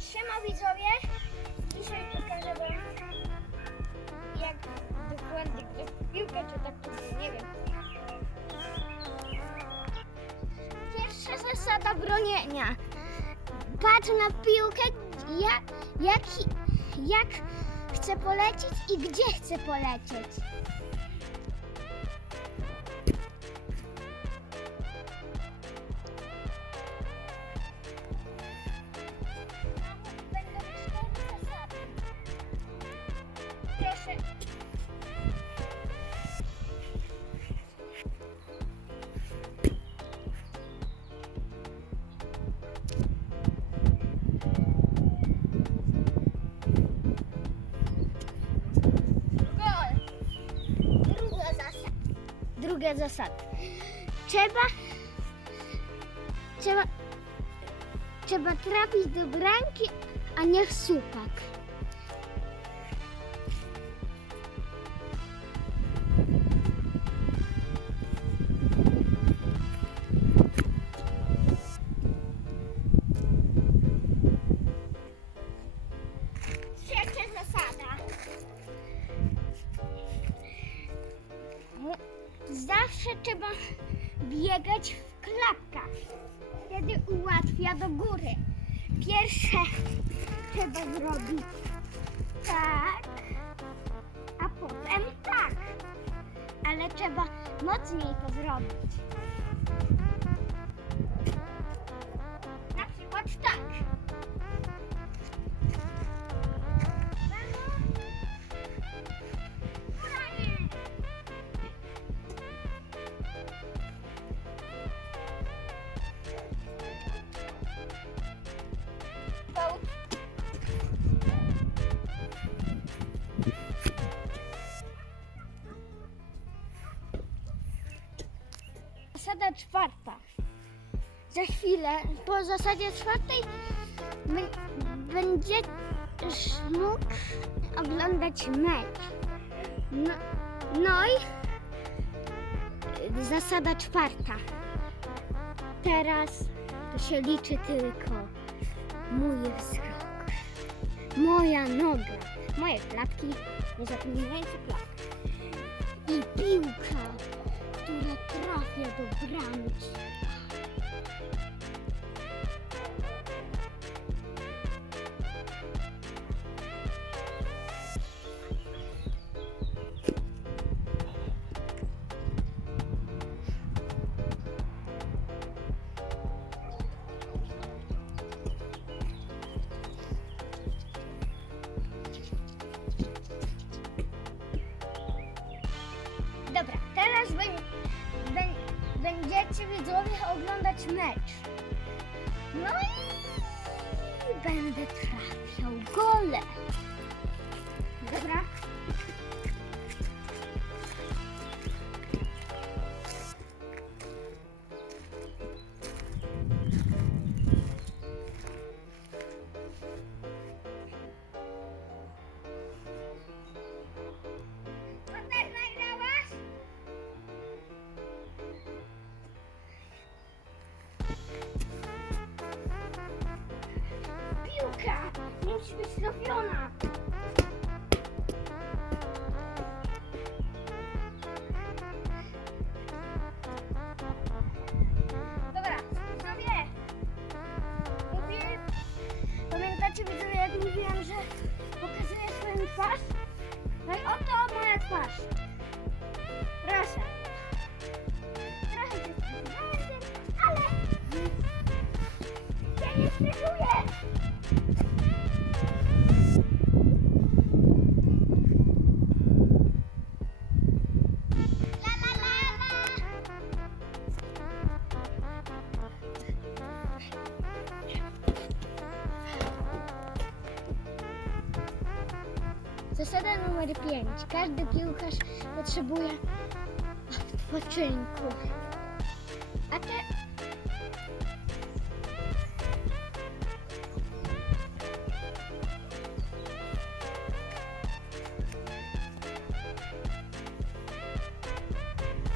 Siema widzowie, dzisiaj pokażę wam jak dokładnie grać w piłkę, czy tak to nie wiem. Pierwsza zasada bronienia. Patrz na piłkę, jak, jak, jak chce polecieć i gdzie chce polecieć. Druga zasada. Trzeba trzeba trzeba trafić do bramki, a nie w słupak. Trzeba biegać w klapkach. Wtedy ułatwia do góry. Pierwsze trzeba zrobić tak, a potem tak. Ale trzeba mocniej to zrobić. Zasada czwarta. Za chwilę, po zasadzie czwartej, będziesz mógł oglądać mecz. No, no i y, zasada czwarta. Teraz to się liczy tylko mój wzrok, moja noga, moje klapki, nie zapominajcie klapki. I piłka, która trafia do bramki. Będziecie widzowie oglądać mecz. No i będę trafiał gole. Dobra. Musi być trafiona. Dobra, sobie. Mówię, pamiętacie widzowie, jak mówiłam, że pokazuję swoją twarz? No i oto moja twarz. Proszę. Trochę się ale się nie stresuję. Zasada numer 5. Każdy piłkarz potrzebuje odpoczynku. A te...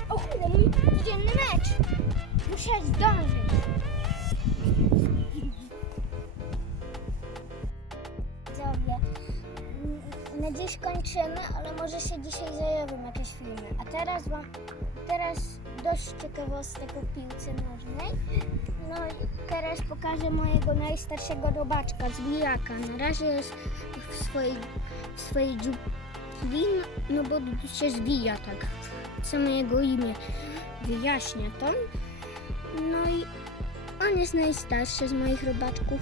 O kurde, mój codzienny mecz. Muszę zdążyć. Może się dzisiaj zajawią jakieś filmy. A teraz wam, teraz dość ciekawostek o piłce nożnej. No i teraz pokażę mojego najstarszego robaczka, zwijaka. Na razie jest w swojej, w swojej dziupli, no bo się zwija tak. Samo jego imię wyjaśnia to. No i on jest najstarszy z moich robaczków.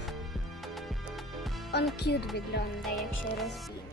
On cute wygląda, jak się rozwija.